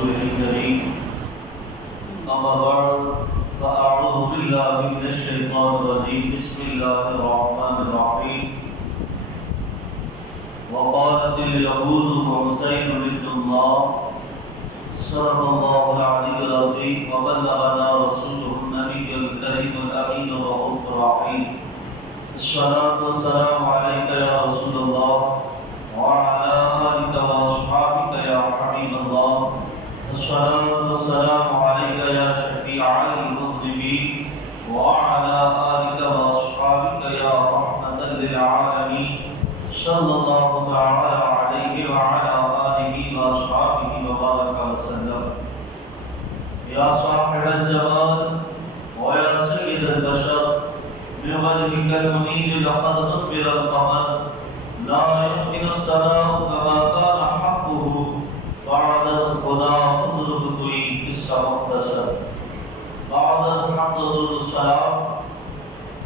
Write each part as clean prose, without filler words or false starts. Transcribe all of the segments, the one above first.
ورسوله الكريم أما بعد فأعوذ بالله من الشيطان الرجيم بسم الله الرحمن الرحيم وقالت اليهود عزير ابن الله صدق الله العلي العظيم وبلغنا رسوله النبي الكريم الأمين الرؤوف الرحيم الصلاة والسلام عليك يا رسول الله وعلى آلك وأصحابك يا حبيب الله الصلاة والسلام عليك يا شفيع المذنبين وعلى آلك وأصحابك يا رحمة للعالمين صلى الله تعالى عليه وعلى آله وأصحابه وبارك وسلم يا صاحب الجمال ويا سيد البشر بوجهك المنير لقد نفر القمر لا يمكن السلام كما كان حقه بعد خدا حضور کوئی قصہ مختصر بعد الحمد والسلام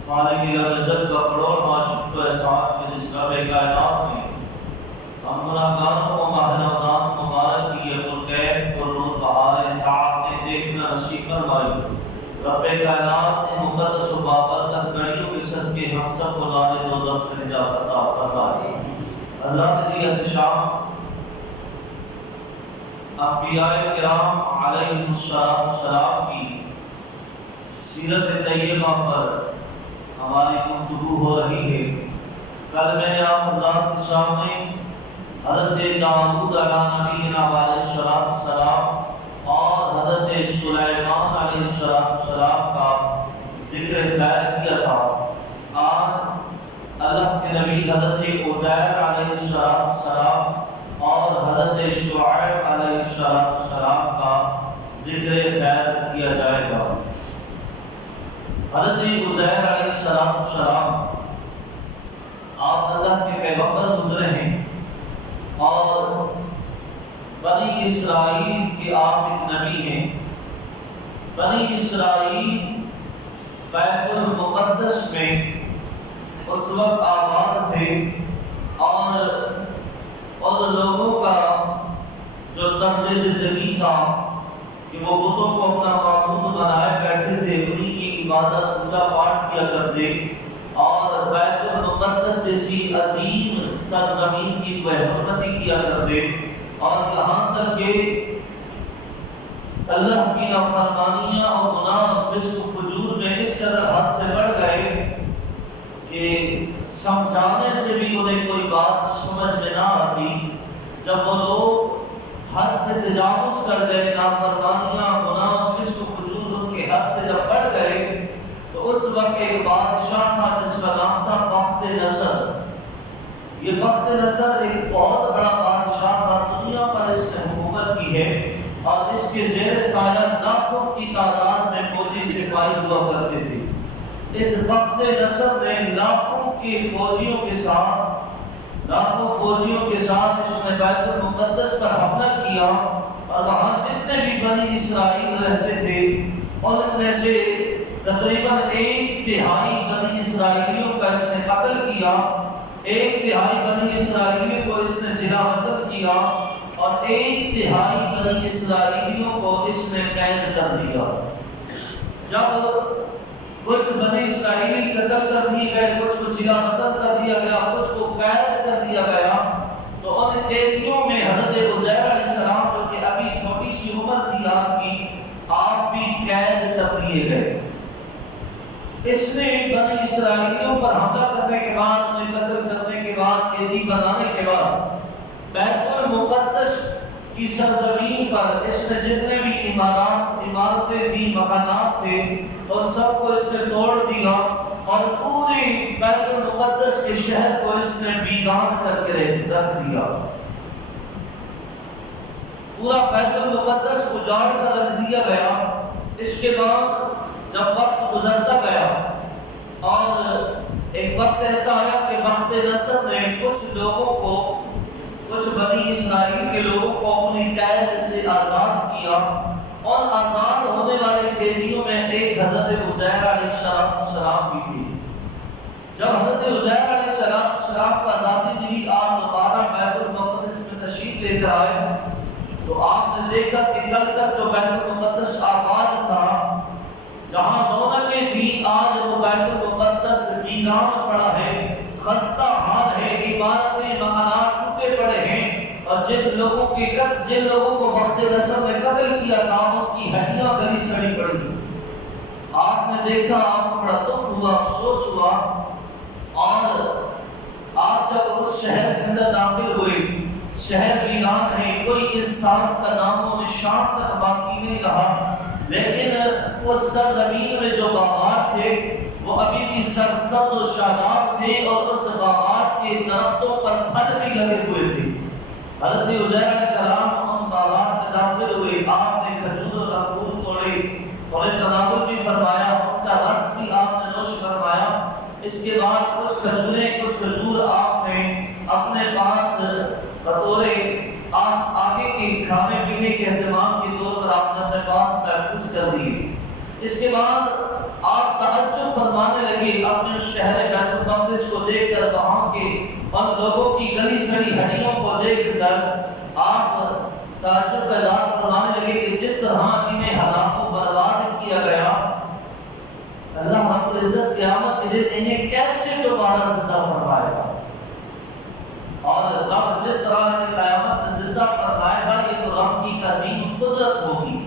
مالک العزت کا کروڑ شکر و احسان کے جس رب کائنات میں ہم گناہگاروں کو ماہ رمضان مبارک کی یہ پرکیف پرنور بہار ساعت نے دیکھنا نصیب فرمائی رب کائنات نے مقدس و بابرکت گھڑیوں کے صدقے ہم سب کو نار دوزخ سے نجات عطا فرمائے اللہ کی احتشام انبیاء کرام علیہم السلام کی سیرت طیبہ پر ہماری گفتگو ہو رہی ہے کل میں نے آپ حضرات کے سامنے حضرت داؤد علیہ نبینا علیہ السلام اور حضرت سلیمان علیہ السلام کا ذکر خیر کیا تھا آج اللہ کے نبی حضرت عزیر علیہ السلام اور حضرت شعیب علیہ السلام کا ذکر خیر کیا جائے گا حضرت عزیر علیہ السلام آپ اللہ کے پیغمبر گزرے ہیں اور بنی اسرائیل کے آپ ایک نبی ہیں بنی اسرائیل بیت المقدس میں اس وقت آباد تھے اور لوگوں کا جو طرز زندگی تھا کہ وہ بتوں کو اپنا معبود بنائے بیٹھے تھے انہیں کی عبادت پوجا پاٹ کیا کرتے اور بیت المقدس جیسی عظیم سرزمین کی حرمتی کیا کرتے اور یہاں تک کہ اللہ کی نافرمانیاں اور گناہ فسق و فجور میں اس قدر حد سے بڑھ گئے کہ سمجھانے سے بھی انہیں کوئی بات سمجھ میں نہ آتی جب وہ لوگ حد سے تجاوز کر گئے نافرمانیاں گناہ فسق و فجور ان کے حد سے جب بڑھ گئے تو اس وقت ایک بادشاہ تھا جس کا نام تھا بخت نصر یہ بخت نصر ایک بہت بڑا بادشاہ تھا دنیا پر اس نے حکومت کی ہے اور اس کے زیر سایہ لاکھوں کی تعداد میں فوجی سپاہی ہوا کرتے تھے اس بخت نصر نے لاکھوں کے فوجیوں کے ساتھ اس نے بیت المقدس پر حملہ کیا اور وہاں جتنے بھی بنی اسرائیل رہتے تھے اور ان میں سے تقریباً 1/3 بنی اسرائیلیوں کا اس نے قتل کیا 1/3 بنی اسرائیلیوں کو اس نے جلا وطن کیا اور 1/3 بنی اسرائیلیوں کو اس نے قید کر دیا جب کچھ بنی اسرائیلی قتل کر دیے گئے کچھ کو جلا وطن کر دیا گیا کچھ کو قید کر دیا گیا تو ان قیدیوں میں حضرت عزیر علیہ السلام جو کہ ابھی چھوٹی سی عمر تھی آپ بھی قید کر دیے گئے اس نے بنی اسرائیلیوں پر حملہ کرنے کے بعد انہیں قتل کرنے کے بعد قیدی بنانے کے بعد بیت المقدس کی سرزمین پر اس نے جتنے بھی عمارتیں تھیں مکانات تھے اور سب کو اس نے توڑ دیا اور پورے بیت المقدس کے شہر کو اس نے ویران کر کے رکھ دیا پورا بیت المقدس اجاڑ کر رکھ دیا گیا اس کے بعد جب وقت گزرتا گیا اور ایک وقت ایسا آیا کہ بخت نصر نے کچھ بنی اسرائیل کے لوگوں کو اپنی قید سے آزاد کیا اور آزاد ہونے والے قیدیوں میں ایک حضرت عزیر علیہ السلام بھی تھی جب حضرت عزیر علیہ السلام کو آزادی ملی آپ دوبارہ بیت المقدس میں تشریف لے کر آئے تو آپ نے دیکھا کہ کل تک جو بیت المقدس آباد تھا، جہاں رونقیں تھیں، آج وہ بیت المقدس ویران پڑا ہے، خستہ حال ہے، عمارتیں مکانات ٹوٹے پڑے ہیں، اور جن لوگوں کو وقت رسم میں قتل کیا تھا ان کی ہڈیاں گلی سڑی پڑی۔ آپ نے دیکھا، آپ کو بڑا دکھ ہوا، افسوس ہوا، اور آپ جب اس شہر کے اندر داخل ہوئے، شہر ویران ہے، کوئی انسان کا نام و نشان تک باقی نہیں رہا، لیکن اس سرزمین میں جو باغات تھے وہ ابھی بھی سرسبز و شاداب تھے، اور اس باغات کے درختوں پر پھل بھی لگے ہوئے تھے۔ حضرت عزیر علیہ السلام ان باغات میں داخل ہوئے، آپ نے کھجور اور انگور توڑے، اور تناول بھی فرمایا، ان کا رس بھی آپ نے نوش فرمایا۔ اس کے بعد کچھ کھجور آپ نے اپنے پاس بطور آگے کے کھانے پینے کے اہتمام کے طور پر آپ نے اپنے پاس محفوظ کر دیے۔ اس کے بعد آپ تعجب فرمانے لگے اپنے شہر بیت المقدس کو دیکھ کر، وہاں کے ان لوگوں کی گلی سڑی ہڈیوں کو دیکھ کر آپ تعجب کا اظہار فرمانے لگے کہ جس طرح انہیں ہلاک و برباد کیا گیا، اللہ رب العزت قیامت کے دن انہیں کیسے دوبارہ زندہ فرمائے گا، اور رب جس طرح انہیں قیامت میں زندہ فرمائے گا، یہ تو رب کی عظیم قدرت ہوگی۔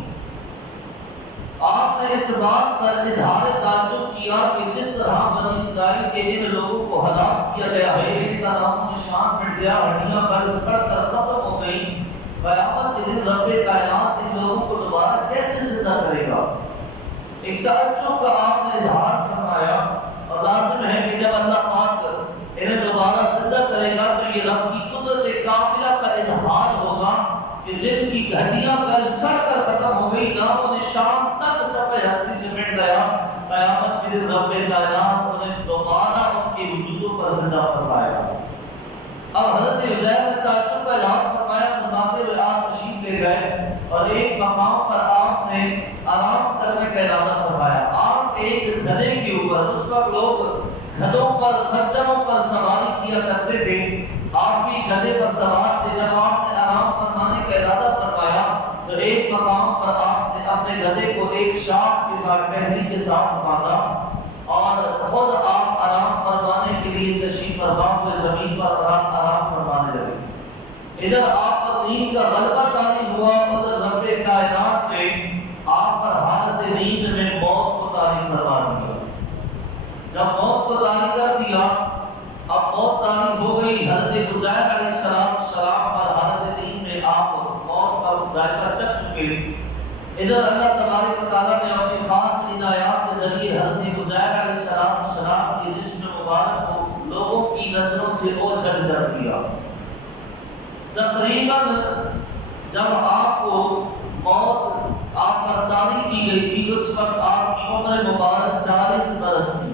آپ نے اس بات پر اظہار تعجب کیا کہ جس طرح بنی اسرائیل کے ان لوگوں کو ہلاک کیا گیا ہے، ان کا نام و نشان مٹ گیا، ہڈیاں گل سڑ کر ختم ہو گئی، قیامت کے دن رب کائنات ان لوگوں کو دوبارہ کیسے زندہ کرے گا؟ ایک تعجب کا آپ نے اظہار فرمایا، اور لازم ہے کہ جب اللہ پاک انہیں دوبارہ زندہ کرے گا تو یہ رب کی قدرت کاملہ کا اظہار ہوگا کہ جن کی ہڈیاں کل سڑ کر ختم ہو گئی، نام و نشان تک سب ہستی سے مٹ گیا، قیامت کے دن رب کائنات انہیں دوبارہ ان کے وجودوں پر زندہ فرمائے گا۔ اب حضرت عزیر نے تعجب کا اظہار فرمایا، فرماتے ہوئے آپ تشریف لے گئے اور ایک مقام پر آپ نے آرام کرنے کا ارادہ فرمایا۔ آپ ایک گدھے کے اوپر، اس وقت لوگ گدھوں پر، خچروں پر سواری کیا کرتے تھے، آپ بھی گدھے پر سوار تھے۔ جب آپ نے آرام فرمانے کا ارادہ فرمایا تو ایک مقام پر آپ نے اپنے گدھے کو ایک شاخ کے ساتھ، ٹہنی کے ساتھ باندھا، اور خود آپ آرام فرمانے کے لیے تشریف فرما ہوئے زمین پر آرام فرمانے لگے۔ ادھر آپ پر نیند کا غلبہ طاری ہوا، ادھر رب کائنات نے آپ پر حالت نیند میں موت کو طاری فرما دیا۔ جب موت کو طاری کر دیا، اب موت طاری ہو گئی، حضرت عزیر علیہ السلام پر حالت نیند میں آپ موت کا ذائقہ چکھ چکے۔ ادھر اللہ تبارک و تعالیٰ نے اپنی خاص عنایات کے ذریعے حضرت عزیر علیہ السلام کے جسم مبارک کو لوگوں کی نظروں سے اوجھل کر دیا۔ تقریباً جب آپ کو موت آپ پر طاری کی گئی تھی، اس وقت آپ کی عمر مبارک 40 برس تھی۔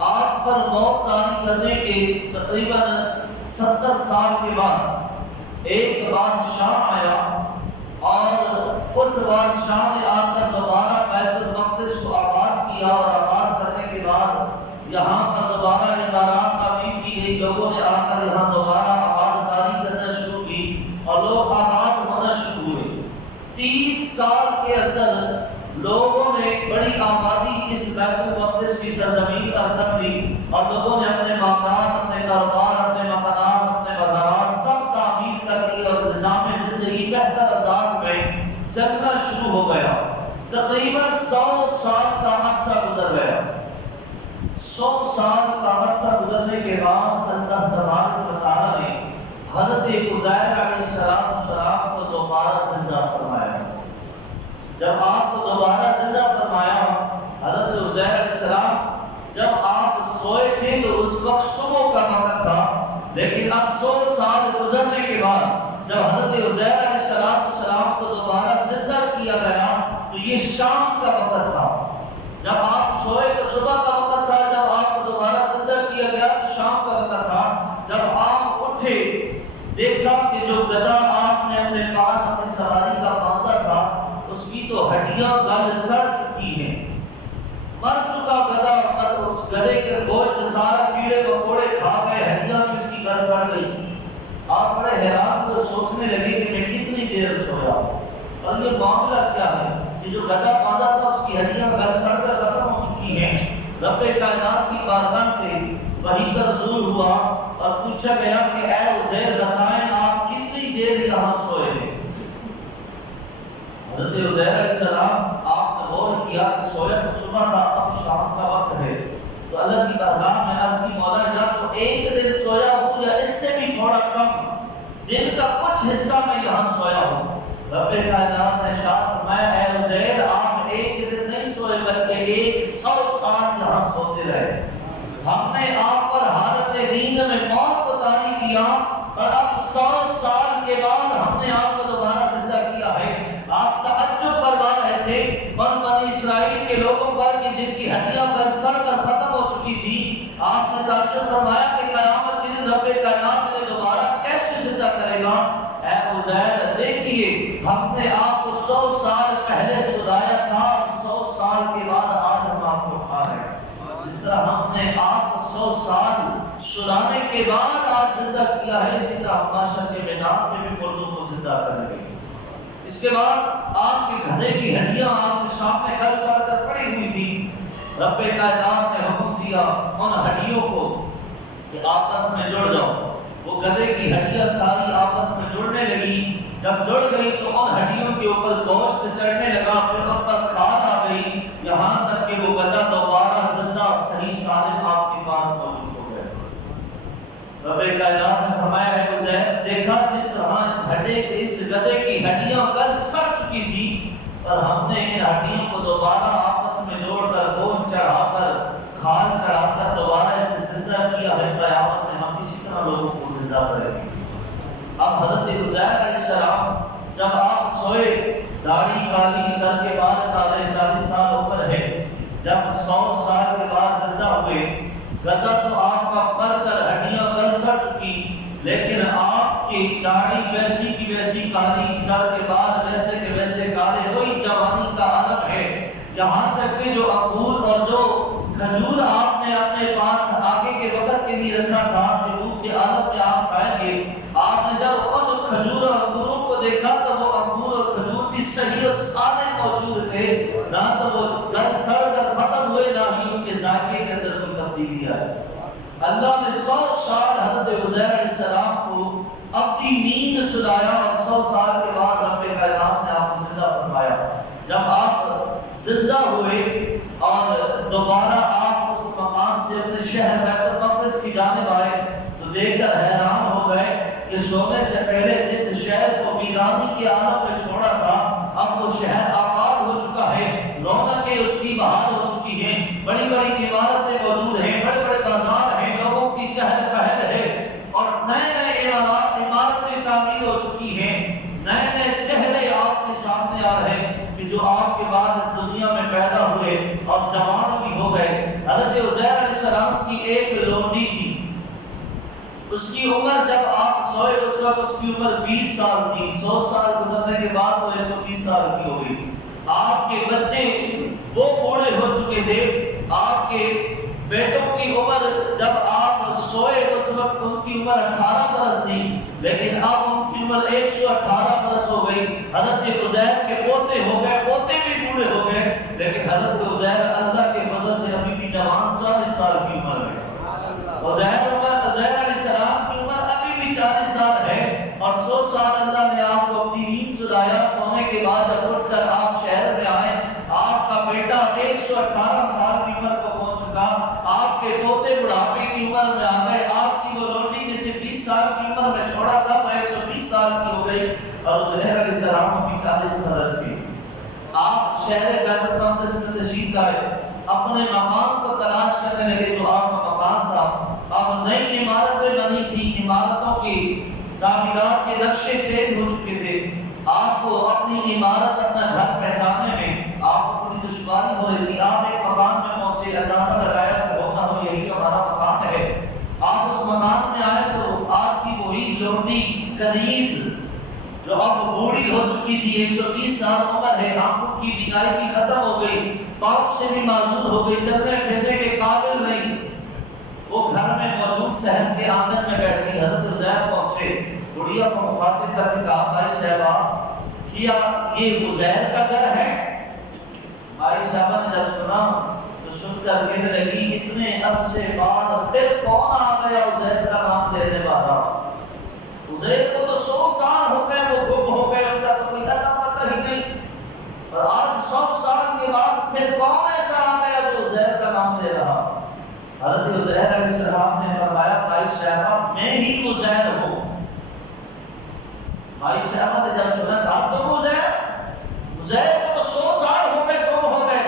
آپ پر موت طاری کرنے کے تقریباً 70 سال کے بعد ایک بادشاہ آیا، اور اس بادشاہ نے آ کر دوبارہ بیت المقدس کو آباد کیا، اور آباد کرنے کے بعد یہاں پر دوبارہ عمارات تعمیر کی گئی، لوگوں نے آ کر یہاں دوبارہ آباد کاری کرنا شروع کی، اور لوگ آباد ہونا شروع ہوئے۔ 30 سال کے اندر لوگوں نے بڑی آبادی اس بیت المقدس کی سرزمین پر کر لی، اور لوگوں نے اپنے مکانات، اپنے کاروبار، اپنے مکانات، اپنے بازارات سب تعمیر کر لی، اور نظام زندگی بہتر انداز میں چلنا شروع ہو گیا۔ تقریباً 100 سال کا عرصہ گزر گیا۔ 100 سال کا عرصہ گزرنے کے بعد اللہ تبارک و تعالیٰ نے حضرت عزیر علیہ السلام کو دوبارہ زندہ فرمایا۔ جب آپ کو دوبارہ زندہ فرمایا، حضرت عزیر علیہ السلام جب آپ سوئے تھے تو اس وقت صبح کا وقت تھا، لیکن اب 100 سال گزرنے کے بعد جب حضرت عزیر علیہ السلام کو دوبارہ زندہ کیا گیا تو یہ شام کا وقت تھا۔ جب آپ سوئے تو صبح کا وقت تھا، جب آپ کو دوبارہ زندہ کیا گیا تو شام کا وقت تھا۔ جب آپ اٹھے، دیکھا کہ جو گدھا آپ نے اپنے پاس اپنی سواری کا باندھا تھا، اس کی تو ہڈیاں گل سڑ چکی ہیں، مر چکا گدھا، اور اس گدھے کے گوشت سارا کیڑے مکوڑے کھا گئے، ہڈیاں بھی اس کی گل سڑ گئی۔ آپ بڑے حیران ہوئے، سوچنے لگے اور یہ معاملہ کیا ہے کہ جو گدھا باندھا تھا اس کی ہڈیاں گل سڑ کر ختم ہو چکی ہیں. رب کائنات کی بارگاہ سے وحی کا نزول ہوا اور پوچھا گیا کہ اے عزیر بتائیں آپ کتنی دیر یہاں سوئے ہیں؟ حضرت عزیر علیہ السلام آپ نے غور کیا کہ سوئے تو صبح تھا، اب شام کا وقت ہے. تو اللہ کی بارگاہ میں عرض کی مولا یا تو ایک دن سویا ہوں یا اس سے بھی تھوڑا کم، دن کا کچھ حصہ میں یہاں سویا ہوں. رب کائنات نے ارشاد فرمایا اے عزیر آپ ایک دن نہیں سوئے بلکہ 100 سال یہاں سوتے رہے. ہم نے آپ پر حالت نیند میں موت کو طاری کیا اور اب 100 سال کے بعد ہم نے آپ کو دوبارہ زندہ کیا ہے. آپ تعجب فرما رہے تھے اور بنی اسرائیل کے لوگوں پر کہ جن کی ہڈیاں گل سڑ کر ختم ہو چکی تھی، آپ نے تعجب فرمایا کہ قیامت کے دن رب کائنات نے دوبارہ کیسے زندہ کرے گا. اے عزیر دیکھیے ہم نے آپ کو 100 سال پہلے سلایا تھا، 100 سال کے بعد آج ہم آپ کو اٹھا رہے ہیں. جس طرح ہم نے آپ کو 100 سال سلانے کے بعد آج زندہ کیا ہے، اسی طرح معاشر کے میدان میں بھی مردوں کو زندہ کریں گے. اس کے بعد آپ کے گدھے کی ہڈیاں آپ کے سامنے گل سڑ کر پڑی ہوئی تھی. رب کائنات نے حکم دیا ان ہڈیوں کو کہ آپس میں جڑ جاؤ. وہ گدھے کی ہڈیاں ساری آپس میں جڑنے لگی. جب جڑ گئی تو ان ہڈیوں کے اوپر گوشت چڑھنے لگا، پھر ان پر کھاد آ گئی، یہاں تک کہ وہ گدھا دوبارہ زندہ صحیح سالم آپ کے پاس موجود ہو گئے. رب کائنات نے فرمایا ہے عزیر دیکھا جس طرح اس گدھے کی ہڈیاں کل سڑ چکی تھی اور ہم نے ان ہڈیوں کو دوبارہ آپس میں جوڑ کر گوشت چڑھا کر کھال چڑھا کر دوبارہ اسے زندہ کیا ہے. قیامت میں ہم اسی طرح لوگوں کو زندہ کریں گے. اب حضرت عزیر علیہ السلام جب آپ سوئے، داڑھی کالی، سر کے بال کالے، 40 سال عمر ہے، جب 100 سال کے بعد زندہ ہوئے، گدھا تو آپ کا مر کر ہڈیاں گل سڑ چکی، لیکن آپ کی داڑھی ویسی کی ویسی کالی، سر کے بال ویسے کے ویسے کالے، وہی جوانی کا عالم ہے. یہاں تک کہ جو انگور اور جو کھجور آپ نے اپنے پاس آگے کے وقت کے لیے رکھا تھا کہ روح کے عالم میں آپ کھائیں گے، آپ نے جب ان کھجور اور انگوروں کو دیکھا تو وہ انگور اور کھجور بھی صحیح اور سارے موجود تھے، نہ تو وہ گل سڑ کر ختم ہوئے نہ ہی ان کے ذائقے کے اندر کوئی تبدیلی آئی. اللہ نے 100 سال حضرت عزیر علیہ السلام کو اپنی نیند سلایا اور 100 سال کے بعد رب کائنات نے آپ کو زندہ فرمایا. جب آپ زندہ ہوئے اور دوبارہ آپ اس مقام سے اپنے شہر بیت المقدس کی جانب آئے تو دیکھ کر حیران ہو گئے کہ سونے سے پہلے جس شہر کو ویرانی کے عالم میں چھوڑا تھا اب وہ شہر آباد ہو چکا ہے، رونقیں اس کی بحال ہو چکی ہیں، بڑی بڑی عمارتیں موجود ہیں، بڑے بڑے بازار ہیں، لوگوں کی چہل پہل ہے اور نئے نئے عمارتیں تعمیر ہو چکی ہیں، نئے نئے چہرے آپ کے سامنے آ رہے ہیں کہ جو آپ کے بعد اس دنیا میں پیدا ہوئے اور جوان بھی ہو گئے. حضرت عزیر علیہ السلام کی ایک لونڈی تھی، اس کی عمر جب آپ سوئے اس وقت اس کی عمر 20 سال تھی. 100 سال گزرنے کے بعد وہ 120 سال کی ہو گئی. آپ کے بچے وہ بوڑھے ہو چکے تھے. آپ کے بیٹوں کی عمر جب آپ سوئے اس وقت ان کی عمر 18 برس تھی، لیکن اب ان کی عمر 118 برس ہو گئی. حضرت عزیر کے پوتے ہو گئے، پوتے بھی بوڑھے ہو گئے، لیکن حضرت عزیر اللہ کے فضل سے ابھی بھی جوان 40 سال کی عمر ہے. عزیر علیہ السلام کی عمر ابھی بھی 40 سال ہے اور 100 سال اللہ نے آپ کو اپنی نیند سلایا. سونے کے بعد جب اٹھ کر آپ شہر میں آئے، آپ کا بیٹا 118 سال کی عمر کو پہنچ چکا، آپ کے پوتے بڑھاپے کی عمر میں آ گئے، آپ کی وہ لونڈی جسے 20 سال کی عمر میں چھوڑا تھا وہ 120 سال کی ہو گئی اور عزیر علیہ السلام ابھی 40 برس کی. آپ شہر بیت المقدس میں تشریف لائے، اپنے مقام کو تلاش کرنے لگے جو آپ کا مقام تھا. اب نئی عمارتیں بنی تھی، عمارتوں کی تعمیرات کے نقشے چینج ہو چکے تھے. آپ کو اپنی عمارت اپنا گھر پہچاننے میں آپ کو بڑی دشواری ہو رہی تھی. آپ ایک مکان میں پہنچے، اندازہ لگایا کہ ہوتا ہو یہی ہمارا مکان ہے. آپ اس مکان میں آئے تو آپ کی وہی لونڈی کنیز جو اب بوڑھی ہو چکی تھی، 120 سال عمر ہے، آنکھوں کی بینائی بھی ختم ہو گئی، پاؤں سے بھی معذور ہو گئی، چلنے پھرنے کے قابل نہیں، وہ گھر میں موجود صحن کے آنگن میں بیٹھی. حضرت عزیر پہنچے، بڑھیا کو مخاطب کر کے کہا بھائی صاحبہ کیا یہ عزیر کا گھر ہے؟ بھائی صاحب نے جب سنا تو سن کر کہنے لگی اتنے عرصے بعد پھر کون آ گیا عزیر کا نام لینے والا؟ عزیر کو تو 100 سال ہو گئے وہ گم ہو گئے، ان کا تو کوئی پتہ ہی نہیں، اور آج 100 سال کے بعد پھر کون ایسا آ گیا جو عزیر کا نام لے رہا؟ حضرت عزیر علیہ السلام نے فرمایا بھائی صاحبہ میں ہی عزیر ہوں۔ بھائی صاحبہ نے جب سنا کہا تم عزیر کو تو 100 سال ہو گئے تم ہو گئے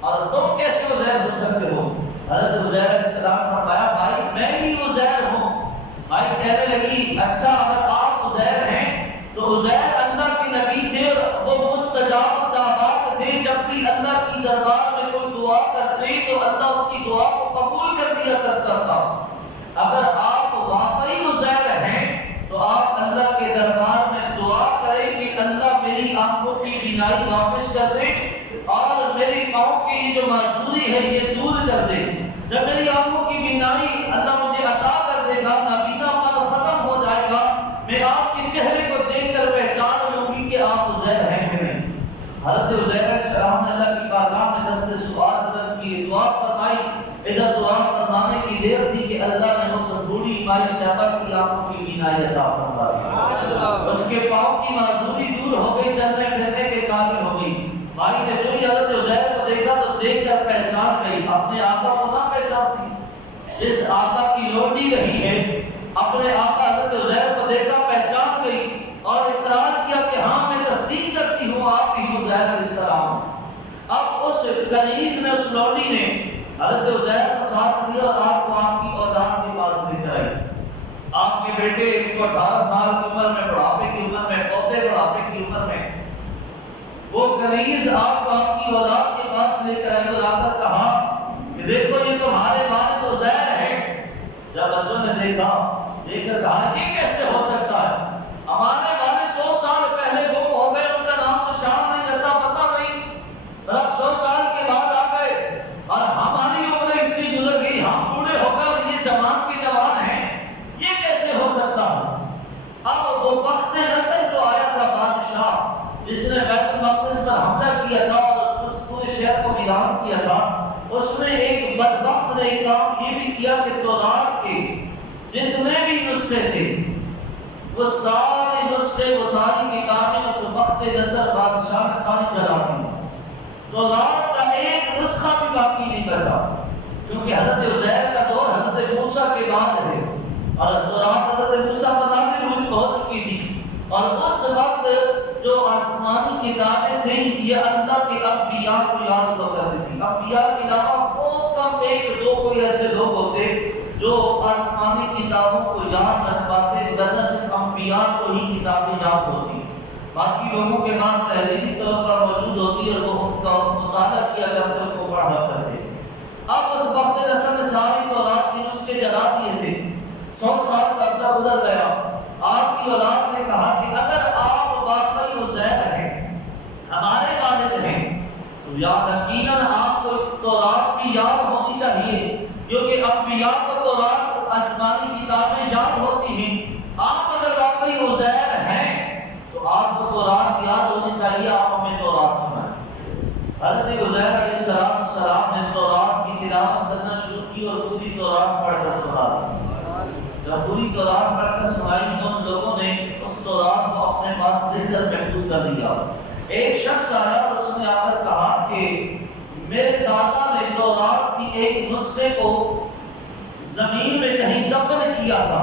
اور تم کیسے عزیر ہو سکتے ہو؟ حضرت عزیر علیہ السلام نے فرمایا بھائی میں ہی عزیر ہوں۔ بھائی کہنے لگی اچھا اگر آپ عزیر ہیں تو عزیر اللہ کے نبی تھے اور وہ مستجاب دعوات تھے، جب بھی اللہ کی دربار میں کوئی دعا کرتے تو اللہ ان کی دعا کو قبول کر دیا کرتا تھا۔ اگر آپ واقعی عزیر ہیں تو آپ اللہ کے دربار میں دعا کریں کہ اللہ میری آنکھوں کی بینائی واپس کر دے اور میری پاؤں کی جو معذوری ہے یہ دور کر دے۔ جب میری آنکھوں کی بینائی اللہ مجھے عطا کر دے گا، نابینا پن ختم ہو جائے گا، میں آپ کے چہرے کو دیکھ کر پہچان لوں گی کہ آپ عزیر ہیں کہ نہیں۔ حضرت عزیر علیہ السلام نے اللہ کی بارگاہ میں دست سوال بلند کی، دعا فرمائی۔ ادھر دعا فرمانے کی دیر تھی کہ اللہ نے اس بوڑھی مائی صاحبہ کی آنکھوں کی بینائی عطا فرمائی، اس کے پاؤں کی معذوری دور ہو گئی، چلنے پھرنے کے قابل ہو گئی۔ بھائی نے جو ہی حضرت عزیر کو دیکھا تو دیکھ کر پہچان گئی، اپنے آقا کو نہ پہچانتی، جس آقا کی لوٹی رہی ہے اپنے آقا حضرت عزیر کو دیکھا پہچان گئی اور اقرار کیا کہ ہاں میں تصدیق کرتی ہوں آپ ہی عزیر علیہ السلام۔ اب اس کنیز نے، اس لوٹی نے حضرت عزیر کو ساتھ لیا اور آپ کو آپ کی اولاد کے پاس لے کر آئی۔ آپ کے بیٹے 118 سال کی عمر میں، بڑھاپے کی عمر میں، پوتے بڑھاپے کی عمر میں، وہ کنیز آپ کو آپ کی اولاد کے پاس لے کر آئی اور آ کر کہا کہ دیکھو یہ تمہارے والد عزیر ہے۔ جب بچوں نے دیکھا، دیکھ کر کہا یہ کیسے ہو سکتا ہے؟ ہمارے والد 100 سال پہلے گم ہو گئے، ان کا نام تو شام نہیں جاتا، پتہ نہیں، رب 100 سال کے بعد آ گئے اور ہماری عمریں اتنی گزر گئی، ہم بوڑھے ہو گئے اور یہ جوان کے جوان ہیں، یہ کیسے ہو سکتا ہے؟ اب وہ وقت نصر جو آیا تھا بادشاہ جس نے بیت المقدس پر حملہ کیا تھا اور اس پورے شہر کو ویران کیا تھا، اس نے ایک بدبخت نے ایک کام یہ بھی کیا کہ تورات کے جتنے بھی نسخے تھے وہ سارے نسخے، وہ ساری کتابیں اس وقت نصر بادشاہ نے ساری جلا دی۔ تورات کا ایک نسخہ بھی باقی نہیں بچا، کیونکہ حضرت عزیر کا دور حضرت موسیٰ کے بعد ہے اور تورات حضرت موسیٰ پر نازل ہو چکی تھی، اور اس وقت جو آسمانی کتابیں تھیں یہ اللہ کے انبیاء کو یاد ہوا کرتی تھی۔ انبیاء کے علاوہ بہت کم ایک دو کوئی ایسے لوگ ہوتے جو آسمانی کتابوں کو یاد رکھ پاتے، ورنہ صرف انبیاء کو ہی کتابیں یاد ہوتی، باقی لوگوں کے پاس تحریری طور پر موجود ہوتی اور وہ ان کا مطالعہ کیا کرتے، ان کو پڑھا کرتے۔ اب اس وقت نصر نے ساری تورات کے نسخے جلا دیے تھے، 100 سال کا عرصہ گزر گیا۔ آپ کی اولاد نے کہا کہ اگر آپ واقعی عزیر ہیں، ہمارے والد ہیں، تو یقیناً آپ کو تورات بھی یاد ہونی چاہیے، کیونکہ انبیاء کو تورات آسمانی کتابیں یاد ہوتی ہیں۔ آپ اگر واقعی عزیر ہیں تو آپ کو تورات یاد ہونی چاہیے، آپ ہمیں تورات سنائیں۔ حضرت عزیر علیہ السلام نے تورات کی تلاوت کرنا شروع کی اور پوری تورات پڑھ کر سنا دی۔ جب پوری تورات پڑھ کر سنائی تو ان لوگوں نے اس تورات کو اپنے پاس لے کر محفوظ کر دیا۔ ایک شخص آیا اور اس نے آ کر کہا کہ میرے دادا نے تورات کی ایک نسخے کو زمین میں کہیں دفن کیا تھا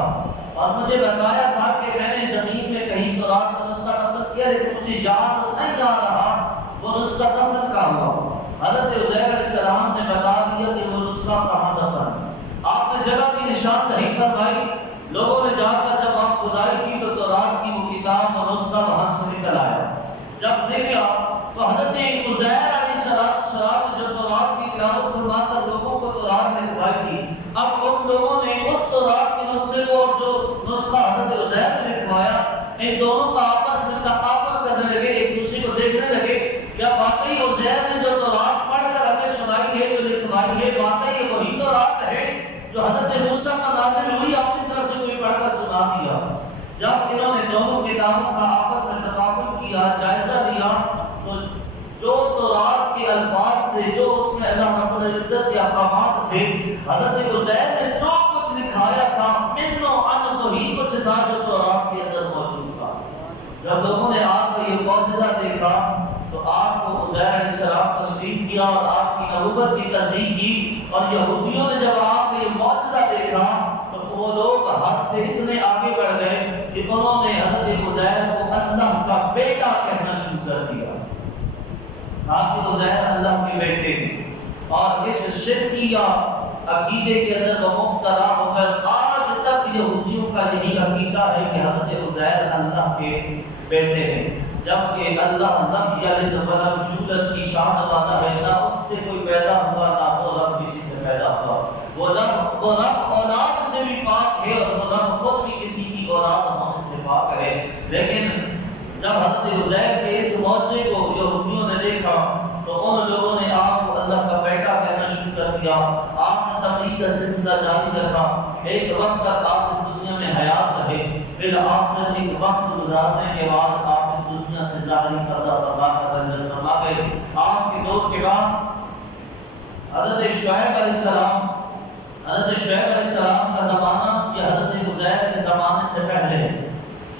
اور مجھے بتایا تھا کہ میں نے زمین میں کہیں تورات کا نسخہ دفن کیا، لیکن مجھے یاد نہیں آ رہا وہ نسخہ دفن کہاں ہوا۔ حضرت عزیر علیہ السلام نے بتا دیا کہ وہ نسخہ کہاں دفن ہے۔ آپ نے جگہ کی نشاندہی فرمائی، لوگوں نے جا کر جب آپ کھدائی کی تو تورات کی وہ کتاب اور نسخہ وہاں سے نکل آیا۔ جب دیکھا تو حضرت عزیر علیہ السلام نے جو تورات کی تلاوت فرما کر لوگوں کو تورات لکھوائی تھی، اب ان لوگوں نے اس تورات کے نسخے کو اور جو نسخہ حضرت عزیر نے لکھوایا، ان دونوں کا آپس میں تقابل کرنے لگے، ایک دوسرے کو دیکھنے لگے، کیا واقعی عزیر نے جو تورات پڑھ کر ہمیں سنائی ہے، جو لکھوائی ہے، واقعی یہ وہی تورات ہے جو حضرت موسیٰ کا نازل ہوئی، اپنی طرف سے کوئی پڑھ کر سنا دیا۔ جب انہوں نے دونوں کتابوں کا آپس میں تقابل کیا، جب لوگوں نے آپ کا یہ معجزہ دیکھا تو آپ کو عزیر علیہ السلام تسلیم کیا اور آپ کی نبوت کی تصدیق کی، اور یہودیوں نے جب آپ کا یہ معجزہ دیکھا تو وہ لوگ حد سے اتنے آگے بڑھ گئے کہ انہوں نے حضرت عزیر کو اللہ کا بیٹا کہنا شروع کر دیا۔ آپ کے عزیر اللہ کے بیٹے ہیں، اور اس شرکیہ عقیدے کے اندر وہ مبتلا ہو کر آج تک یہودیوں کا یہی عقیدہ ہے کہ حضرت عزیر اللہ کے بیٹے ہیں، جبکہ اللہ لم یلد ولم یولد کی شان والا ہے، نہ اس سے کوئی پیدا ہوا نہ وہ رب کسی سے پیدا ہوا، وہ رب اولاد سے بھی پاک ہے، اور وہ رب خود بھی کسی کی اولاد ہونے سے پاک ہے۔ لیکن جب حضرت عزیر کے اس معجزے کو یہودیوں نے دیکھا تو ان لوگوں نے آپ کو اللہ کا بیٹا کہنا شروع کر دیا۔ آپ نے تبلیغ کا سلسلہ جاری رکھا، ایک وقت تک آپ اس دنیا میں حیات رہے، پھر آخر ایک وقت گزارنے کے بعد آپ اس دنیا سے ظاہری پردہ فرما گئے۔ آپ کے دور کے بعد حضرت شعیب علیہ السلام کا زمانہ یا حضرت عزیر کے زمانے سے پہلے ہے،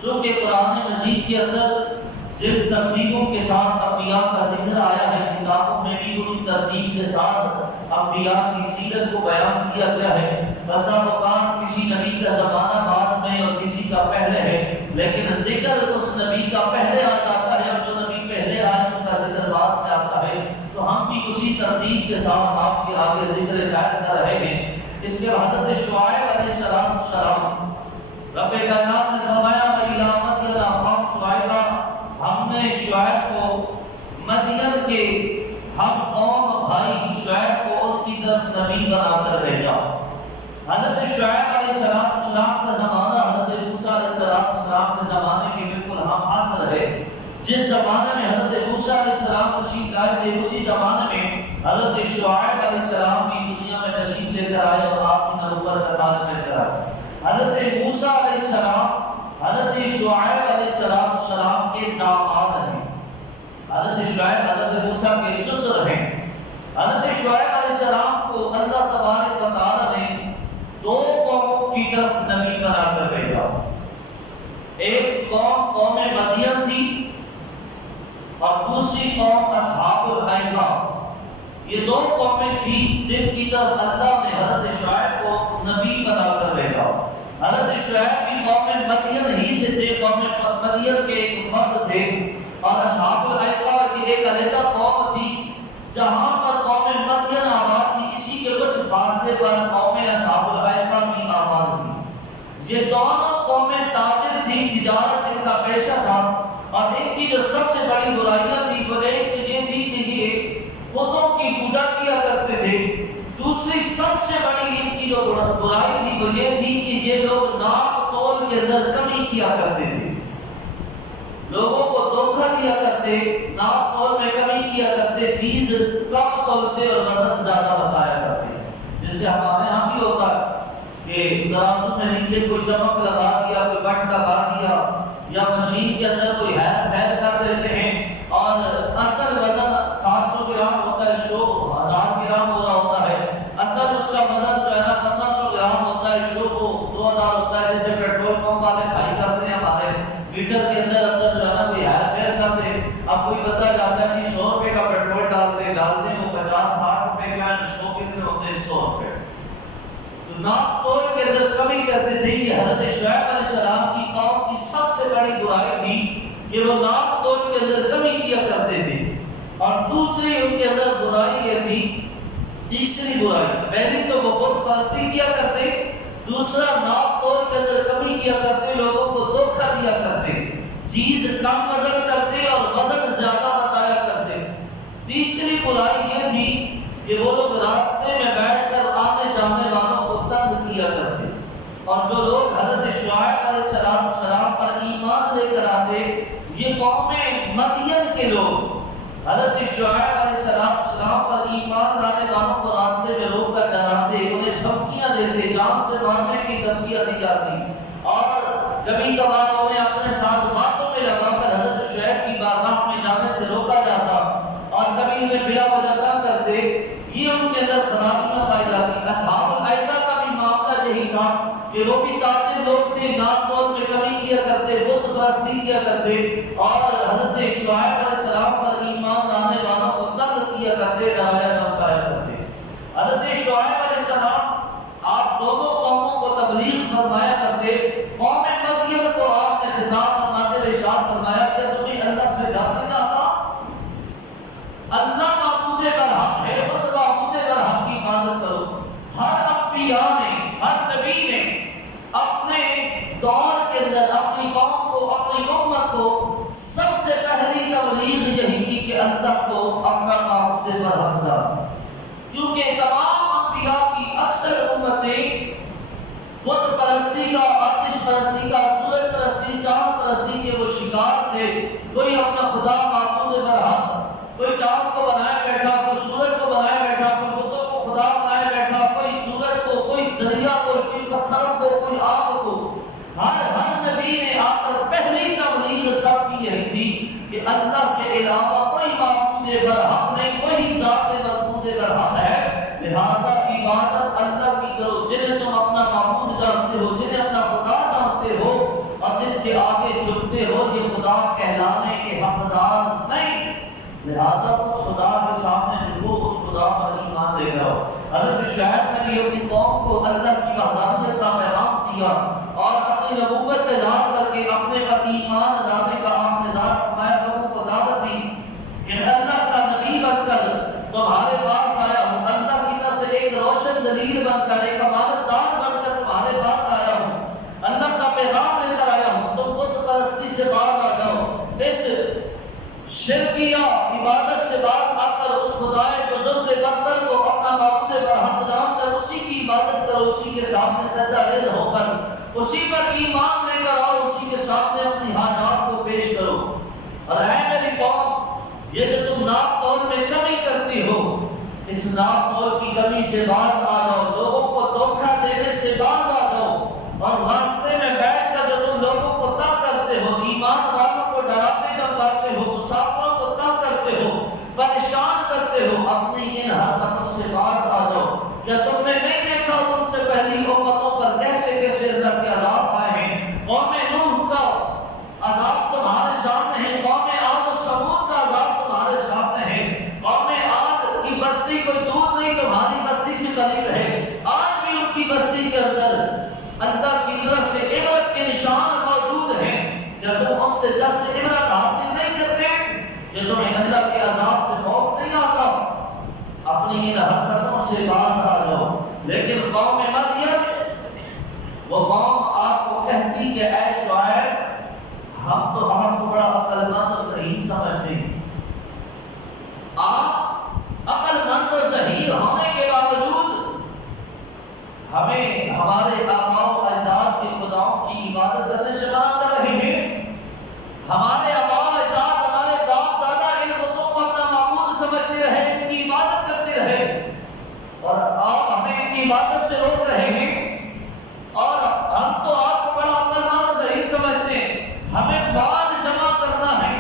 چونکہ قرآن مجید کے اندر جن ترتیبوں کے ساتھ انبیاء کا ذکر آیا ہے، کتابوں میں بھی انہی ترتیب کے ساتھ انبیاء کی سیرت کو بیان کیا گیا ہے۔ بسا اوقات کسی نبی کا زمانہ بعد میں اور کسی کا پہلے ہے، لیکن ذکر اس نبی کا پہلے آ جاتا ہے، اور جو نبی پہلے آئے ان کا ذکر بعد میں آتا ہے، تو ہم بھی اسی ترتیب کے ساتھ آپ کے آگے ذکر خیر کر رہے ہیں۔ اس کے بعد حضرت شعیب علیہ السلام رب کائنات نے فرمایا وَإِلَىٰ مَدْيَنَ أَخَاهُمْ شُعَيْبًا، ہم نے شعیب کو مدین کے ہم قوم بھائی شعیب کو ان کی طرف نبی بنا کر بھیجا۔ حضرت شعیب علیہ السلام کا زمانہ حضرت موسیٰ علیہ السلام کے زمانے کے بالکل ہم عصر ہے۔ جس زمانے میں حضرت موسیٰ علیہ السلام تشریف لائے تھے، اسی زمانے میں حضرت شعیب علیہ السلام بھی دنیا میں تشریف لے کر آئے اور آپ کی نبوت کا تاج لے کر آئے۔ حضرت موسیٰ علیہ السلام حضرت شعیب علیہ السلام کے داماد ہیں، حضرت شعیب حضرت موسیٰ کے سسر ہیں۔ حضرت شعیب علیہ السلام کو اللہ تبارک و تعالی نے دو قوموں کی طرف نبی بنا کر بھیجا۔ ایک قوم مدین تھی اور دوسری قوم اصحاب الایکہ۔ یہ دو قومیں تھی جن کی طرف اللہ نے حضرت شعیب کو نبی بنا کر بھیجا۔ حضرت شعیب بھی قوم مدین ہی سے تھے، قوم مدین کے ایک فرد تھے، اور اصحاب الایکہ کی ایک علیحدہ قوم تھی جہاں پر قوم مدین آباد تھی، اسی کے کچھ فاصلے پر قوم اصحاب الایکہ کی آباد تھی۔ یہ دونوں قومیں تاجر تھی، تجارت ان کا پیشہ تھا، اور ان کی جو سب سے بڑی برائیاں تھی وہ ایک یہ تھی کہ یہ بتوں کی پوجا کیا کرتے تھے، دوسری سب سے بڑی ان کی جو برائی تھی وہ یہ تھی کہ یہ لوگ ناپ تول کے اندر کمی کیا کرتے تھے، لوگوں کو دھوکہ دیا کرتے، ناپ تول میں کمی کیا کرتے، چیز کم تولتے اور وزن زیادہ بتایا کرتے، جس سے ہمارے یہاں بھی ہوتا ہے کہ ترازو میں نیچے کوئی چمک لگا دیا، کوئی بٹ لگا دیا، یا مشین کے اندر کوئی ہیل کر دیتے ہیں، اور اصل وزن 700 گرام ہوتا ہے، شو 1000 گرام ہو رہا ہوتا ہے، اصل اس کا وزن جو ہے نا 1500 گرام ہوتا ہے، شو 2000 ہوتا ہے۔ جیسے پیٹرول پمپ والے بھائی کرتے ہیں ہمارے لیٹر کے اندر جو ہے نا کوئی ہیل کرتے ہیں، اب کوئی بتا جاتا ہے کہ 100 روپے کا پیٹرول ڈالتے ہیں وہ 50-60 روپے کا، شو کتنے ہوتے ہیں 100 روپے۔ ناپ تول کے اندر کمی کرتے تھے کہ حضرت شعیب علیہ السلام کی قوم کی سب سے بڑی برائی تھی کہ وہ ناپ تول کے اندر کمی کیا کرتے تھے، اور دوسری ان کے اندر برائی یہ تھی، تیسری برائی، پہلی تو وہ بت پرستی کیا کرتے، دوسرا ناپ تول کے اندر کمی کیا کرتے، لوگوں کو دھوکہ دیا کرتے، چیز کم وزن کرتے اور وزن زیادہ بتایا کرتے۔ تیسری برائی یہ تھی کہ وہ لوگ راستے میں بیٹھ کر آنے جانے والوں کو تنگ کیا کرتے، اور جو لوگ حضرت شعیب علیہ السلام پر ایمان لے کر آتے، یہ قوم مدین کے لوگ حضرت شعیب علیہ السلام پر ایمان لانے والوں کو راستے میں روک کر ڈراتے، انہیں دھمکیاں دیتے، جان سے مارنے کی دھمکیاں دی جاتی، اور کبھی کبھار انہیں اپنے ساتھ باتوں میں لگا کر حضرت شعیب کی بارگاہ میں جانے سے روکا جاتا، اور کبھی انہیں بلا وجہ تنگ کرتے۔ یہ ان کے اندر خرابیاں پائی جاتی۔ اصحاب الایکہ کا بھی معاملہ یہی تھا کہ وہ بھی تاجر لوگ تھے، ناپ تول میں کمی کیا کرتے، بت پرستی کیا کرتے اور حضرت شعیب علیہ السلام پر ایمان لانے والوں کو تنگ کیا کرتے، ڈرایا دھمکایا کرتے۔ حضرت شعیب علیہ السلام آپ دونوں قوموں کو تبلیغ فرمایا کرتے۔ قوم مدین کو آپ نے خطاب فرماتے ہوئے ارشاد فرمایا کہ تمہیں اللہ سے ڈر نہیں آتا؟ اللہ معبود برحق ہے، اس معبود برحق کی عبادت کرو۔ ہر انبیاء نے، ہر نبی نے اپنے دور کے اندر اپنی قوم کو، اپنی امت کو سب سے پہلی تبلیغ یہی کی کہ اللہ کو اپنا معبود برحق جانو، کیونکہ تمام انبیاء کی اکثر امتیں بت پرستی کا، آتش پرستی کا، سورج پرستی، چاند پرستی کے وہ شکار تھے۔ کوئی اپنا خدا معبود برحق، کوئی چاند کو بنائے بیٹھا، کوئی سورج کو بنائے بیٹھا، کوئی بتوں کو خدا بنائے بیٹھا، کوئی سورج کو، کوئی دریا کو، کوئی پتھر کو، کوئی آگ کو۔ ہر نبی نے آ کر پہلی تبلیغ سب کی یہی تھی کہ اللہ کے علاوہ کوئی معبود برحق نہیں، کوئی ذات معبود برحق ہے، لہذا عبادت اللہ کی کرو۔ جنہیں تم اپنا معبود جانتے ہو، جنہیں اپنا خدا جانتے ہو اور جن کے آگے جھکتے ہو، یہ خدا کہلانے کے حقدار نہیں، لہذا اس خدا کے سامنے جھکو، اس خدا پر ایمان لے جاؤ۔ حضرت شعیب نے بھی اپنی قوم کو اللہ کی وحدانیت کا پیغام دیا اور اپنی نبوت اعلان کر کے اپنے پر ایمان لانے کا آموزش فرمایا، لوگوں کو دعوت دی کہ میں اللہ کا نبی بن کر تمہارے پاس آیا ہوں، اللہ کی طرف سے ایک روشن دلیل بن کر، ایک امانتدار بن کر تمہارے پاس آیا ہوں، اللہ کا پیغام لے کر آیا ہوں، تم بت پرستی سے باز آ جاؤ، اس شرکیہ عبادت سے باز آ کر اس خدائے بزرگ برتر کو اپنا معبود برحق جان کر اسی کی عبادت کرو، اسی کے سامنے سجدہ ریز ہو کر اسی پر ایمان لے کر آؤ، اسی کے سامنے اپنی حاجات کو پیش کرو۔ اور اے میری قوم، یہ جو تم ناپ تول میں کمی کرتی ہو، اس ناپ تول کی کمی سے باز آ جاؤ، لوگوں کو دھوکہ دینے سے باز آ جاؤ، اور راستے میں بیٹھ کر جو تم لوگوں کو تنگ کرتے ہو، ایمان والوں کو ڈراتے دھمکاتے ہو، مسافروں کو تنگ کرتے ہو، پریشان کرتے ہو، اپنی ان حرکتوں سے باز آ جاؤ۔ کیا تم نے نہیں دیکھا تم سے پہلی امتوں پر کیسے کیسے اللہ کے عذاب آئے ہیں؟ قوم نوح کا عذاب تمہارے سامنے ہے، قوم عاد و ثمود کا عذاب تمہارے سامنے ہے، قوم عاد کی بستی کوئی دور نہیں، تمہاری بستی سے قریب ہے، آج بھی ان کی بستی کے اندر اللہ کی طرف سے عبرت کے نشان موجود ہیں۔ جب تم ان سے دس سے عبرت حاصل نہیں کرتے، جب تمہیں اللہ کے عذاب سے خوف نہیں آتا، اپنی ان حرکتوں سے باز آ جاؤ۔ لیکن قوم مدین، وہ قوم آپ کو کہتی کہ اے شعیب، ہم تو آپ کو بڑا عقل مند اور صحیح سمجھتے ہیں، آپ عقل مند اور صحیح ہونے کے باوجود ہمیں ہمارے آباء و اجداد کے خداؤں کی عبادت کرنے سے منع کر رہے ہیں۔ ہمارے آباء و اجداد، ہمارے باپ دادا ان بتوں کو اپنا معبود سمجھتے رہے، ان کی عبادت کرتے رہے، اور آپ ہمیں ان کی عبادت سے روک رہے ہیں، اور ہم تو آپ کو بڑا عقل مند اور صحیح سمجھتے ہیں۔ ہمیں مال جمع کرنا ہے،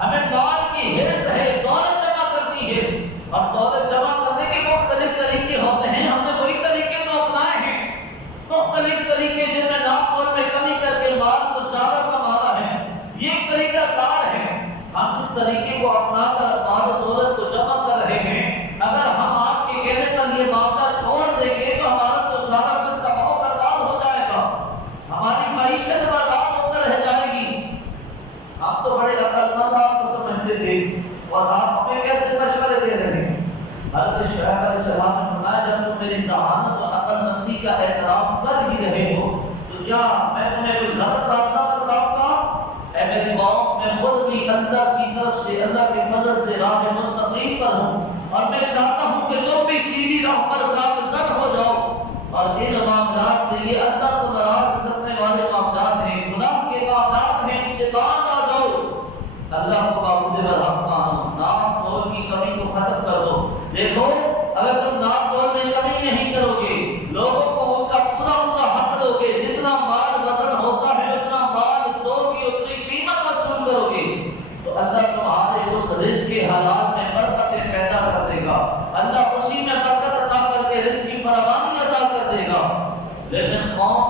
ہمیں مال کی حرص ہے، دولت جمع کرنی ہے، اور دولت جمع کرنے کے مختلف طریقے ہوتے ہیں، ہم نے وہی طریقے تو اپنائے ہیں، مختلف طریقے جن میں ناپ تول میں کمی کر کے مال کو زیادہ کمانا ہے، یہ ایک طریقہ کار ہے۔ ہم اس طریقے کو اپنا کر مال و دولت کو جمع کر رہے ہیں۔ اگر ہم آپ کے کہنے پر یہ معاملہ چھوڑ دیں گے تو ہمارا تو سارا کچھ تباہ و برباد ہو جائے گا، ہماری معیشت برباد ہو کر رہ جائے گی۔ ہم تو بڑے عقل مند آپ کو سمجھتے تھے، اور آپ ہمیں کیسے مشورے دے رہے ہیں؟ حضرت شعیب علیہ السلام نے فرمایا، جب تم میری ذہانت اور عقل مندی کا اعتراف کر ہی رہے ہو تو کیا میں تمہیں کوئی غلط راستہ بتلاؤں گا؟ اے میری قوم، میں خود بھی اللہ کی طرف سے، اللہ کے فضل سے راہ مستقیم پر ہوں، اور میں چاہتا ہوں کہ تم بھی سیدھی راہ پر گامزن ہو جاؤ، اور ان معاملات سے، یہ اللہ کو ناراض کرنے والے معاملات ہیں، گناہ کے معاملات ہیں، ان سے باز آ جاؤ، اللہ کو معبود برحق مانو، ناپ تول کی کمی کو ختم کر دو۔ دیکھو، اگر تم ناپ تول میں کمی نہیں کرو گے، لوگوں کو ان کا پورا حق دو گے، جتنا مال وزن ہوتا ہے اتنا مال دو گے، اتنی قیمت وصول کرو گے، تو اللہ تمہارے اس رزق کے حالات میں برکتیں پیدا کر دے گا، اللہ اسی میں برکت عطا کر کے رزق کی فراوانی عطا کر دے گا۔ لیکن قوم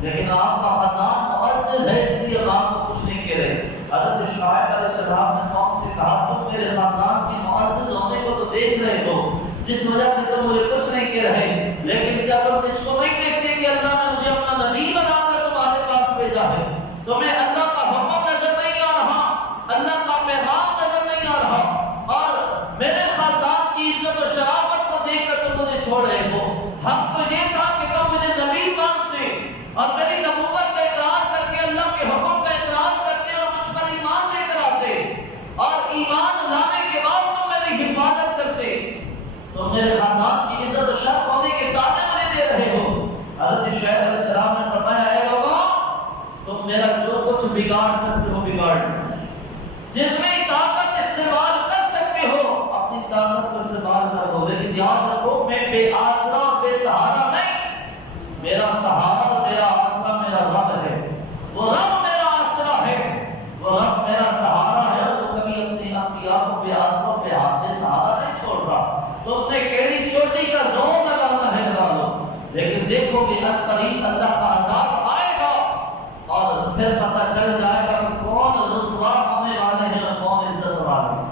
لیکن آپ کا خاندان معزز ہے اس لیے آپ کو کچھ نہیں کہہ رہے۔ حضرت شعیب علیہ السلام نے قوم سے کہا تم میرے خاندان کے معزز ہونے کو تو دیکھ رہے ہو، جس وجہ سے تم مجھے کچھ نہیں کہہ رہے، لیکن کیا تم اس کو نہیں دیکھتے کہ اللہ نے مجھے اپنا نبی بنا کر تمہارے پاس بھیجا ہے؟ تمہیں اللہ کا حکم نظر نہیں آ رہا، اللہ کا پیغام نظر نہیں آ رہا، اور میرے خاندان کی عزت و شرافت کو دیکھ کر تم مجھے چھوڑ رہے ہو۔ حق تو یہ تھا کہ تم مجھے نبی مانتے اور میری نبوت کا اقرار کر کے اللہ کے حکم کا اقرار کرتے اور مجھ پر ایمان لے کر آتے، اور ایمان لانے کے بعد تم میری حفاظت کرتے، تو میرے خاندان کی عزت و شرف ہونے کے تانے مجھے دے رہے ہو۔ حضرت شعیب علیہ السلام نے فرمایا اے لوگوں، تم میرا جو کچھ بگاڑ سکتے ہو بگاڑ، جتنی طاقت استعمال کر سکتے ہو اپنی طاقت کو استعمال کرو، لیکن یاد رکھو میں بے آسرا اور بے سہارا نہیں، میرا سہارا اور میرا آسرا میرا رب ہے، وہ رب میرا آسرا ہے، وہ رب میرا سہارا ہے، اور وہ کبھی اپنے انبیاء کو بے آسرا بے سہارا نہیں چھوڑتا۔ تو اپنے کیڑی چوٹی کا زور لگانا ہے لگا لو، لیکن دیکھو کہ قریب اللہ کا عذاب آئے گا اور پھر پتہ چل جائے گا کہ کون رسوا ہونے والے ہیں اور کون عزت والے ہیں۔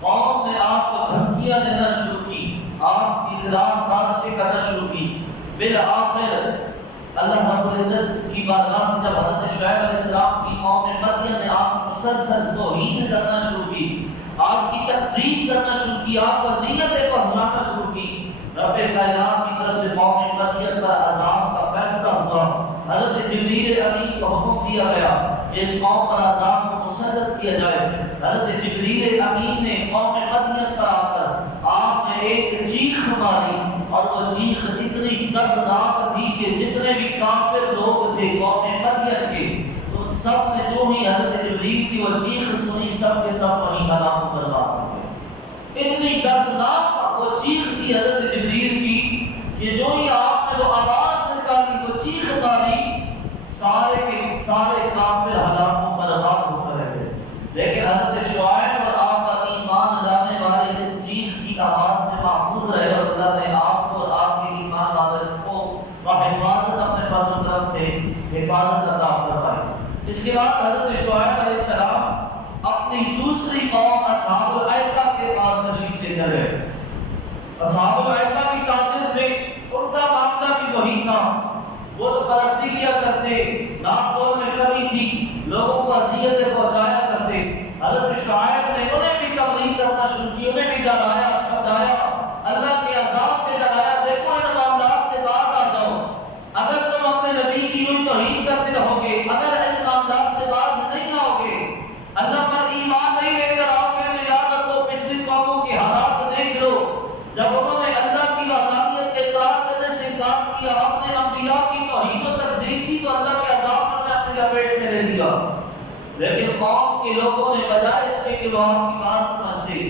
قوم نے آپ کو دھمکیاں دینا شروع کی، آپ کی خلاف سازشیں کرنا شروع کی، بالآخر اللہ رب العزت کی بارگاہ سے جب حضرت شعیب علیہ السلام کی قوم مدین نے آپ کو مسلسل توہین کرنا شروع کی، آپ کی تکذیب کرنا شروع کی، آپ کو اذیتیں پہنچانا شروع کی، رب کائنات کی طرف سے قوم مدین پر عذاب کا فیصلہ ہوا۔ حضرت جبریل امین کو حکم دیا گیا اس قوم پر عذاب کو مسلط کیا جائے۔ حضرت جبریل امین نے قوم مدین پر آ کر آپ نے ایک چیخ ماری، اور وہ چیخ اتنی دردناک تھی کہ جتنے بھی کافر لوگ تھے قوم مدین کے، ان سب نے جو ہی حضرت جبریل کی وہ چیخ سنی سب کے سب وہیں ہلاک و برباد ہو گئے۔ اتنی دردناک وہ چیخ تھی حضرت جبریل کی کہ جو ہی آپ نے وہ آواز نکالی، وہ چیخ ماری، سارے کے سارے کافر ہلاک و برباد ہو گئے۔ لیکن حضرت شعیب اور آپ کا ایمان لانے والے اس چیخ کی آواز سے محفوظ رہے، اور اللہ نے آپ کو اور آپ کے ایمان والے کو بحفاظت اپنے فضل و کرم سے حفاظت عطا فرمائی۔ اس کے بعد حضرت شعیب علیہ السلام اپنی دوسری قوم اصحاب الایکہ کے پاس تشریف لے کر گئے۔ اصحاب الایکہ بھی کافر تھے، ان کا معاملہ بھی وہی تھا، وہ تو پرستی کیا کرتے، ناپتول میں کمی تھی، لوگوں کو اذیتیں پہنچایا کرتے۔ حضرت شعیب نے انہیں بھی تبلیغ کرنا شروع کی، انہیں بھی ڈرایا، سمجھایا، اللہ کے عذاب سے ڈرایا، دیکھو ان معاملات سے باز آ جاؤ، اگر تم اپنے نبی کی ہوئی توہین کرتے رہو گے، اگر ان معاملات سے باز نہیں آؤ گے، اللہ پر ایمان نہیں لے کر آؤ گے، تو یاد رکھو پچھلی قوموں کے حالات دیکھ لو، جب انہوں نے اللہ کی وحدانیت کے اقرار کرنے سے انکار کیا، اپنے انبیاء کی توہین و تکذیب کی، تو اللہ کے عذاب نے اپنے لپیٹ میں لے لیا۔ لیکن قوم کے لوگوں نے بجائے اس کے کہ وہ آپ کی بات سمجھتے،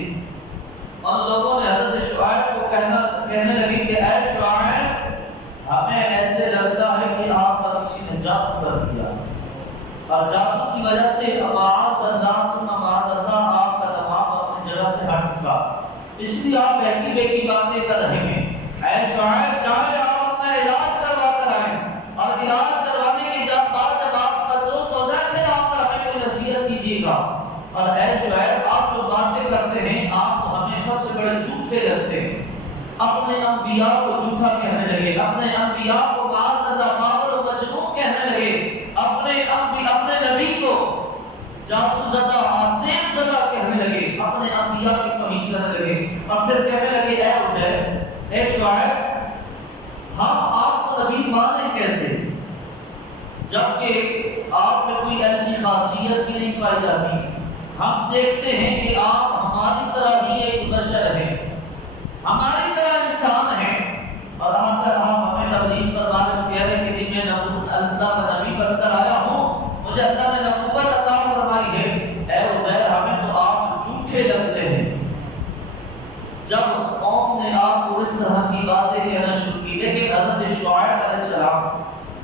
ان لوگوں نے حضرت شعیب کو کہنے لگے کہ اے شعیب، ہمیں ایسے لگتا ہے کہ آپ کا کسی نے جادو کر دیا، اور جادو کی وجہ سے معاذ اللہ آپ کا دماغ اپنی جگہ سے ہٹ چکا، اس لیے آپ بہتی بہتی باتیں کر رہے ہیں۔ اے شعیب، چاہے آپ اپنا علاج کروا کر آئیں، اور علاج کروانے کے بعد جب آپ کا درست ہو جائے پھر آپ ہمیں کوئی نصیحت کیجیے گا۔ اور اے شعیب، آپ جو باتیں کرتے ہیں آپ تو ہمیں سب سے بڑے جھوٹے لگتے ہیں، اپنے انبیاء کو جھوٹا کہنے لگے، اپنے انبیاء کو معاذ اللہ پاگل و مجنون کہنے لگے، اپنے نبی کو جادو زدہ آسین زدہ کہنے لگے، اپنے انبیاء کی توہین کرنے لگے، اور پھر کہنے لگے اے عزیر، اے شعیب، ہم آپ کو نبی مانیں کیسے جبکہ آپ میں کوئی ایسی خاصیت بھی نہیں پائی جاتی؟ ہم دیکھتے ہیں کہ آپ ہماری طرح ہی ایک بشر ہیں، ہماری طرح انسان ہیں، اور آپ ہمیں تبلیغ فرمانے کو کہہ رہے ہیں کہ میں اللہ کا نبی بن کر آیا ہوں، مجھے اللہ نے نبوت عطا فرمائی ہے۔ اے عزیر، ہمیں تو آپ جھوٹے لگتے ہیں۔ جب قوم نے آپ کو اس طرح کی باتیں کہنا شروع کی، لیکن حضرت شعیب علیہ السلام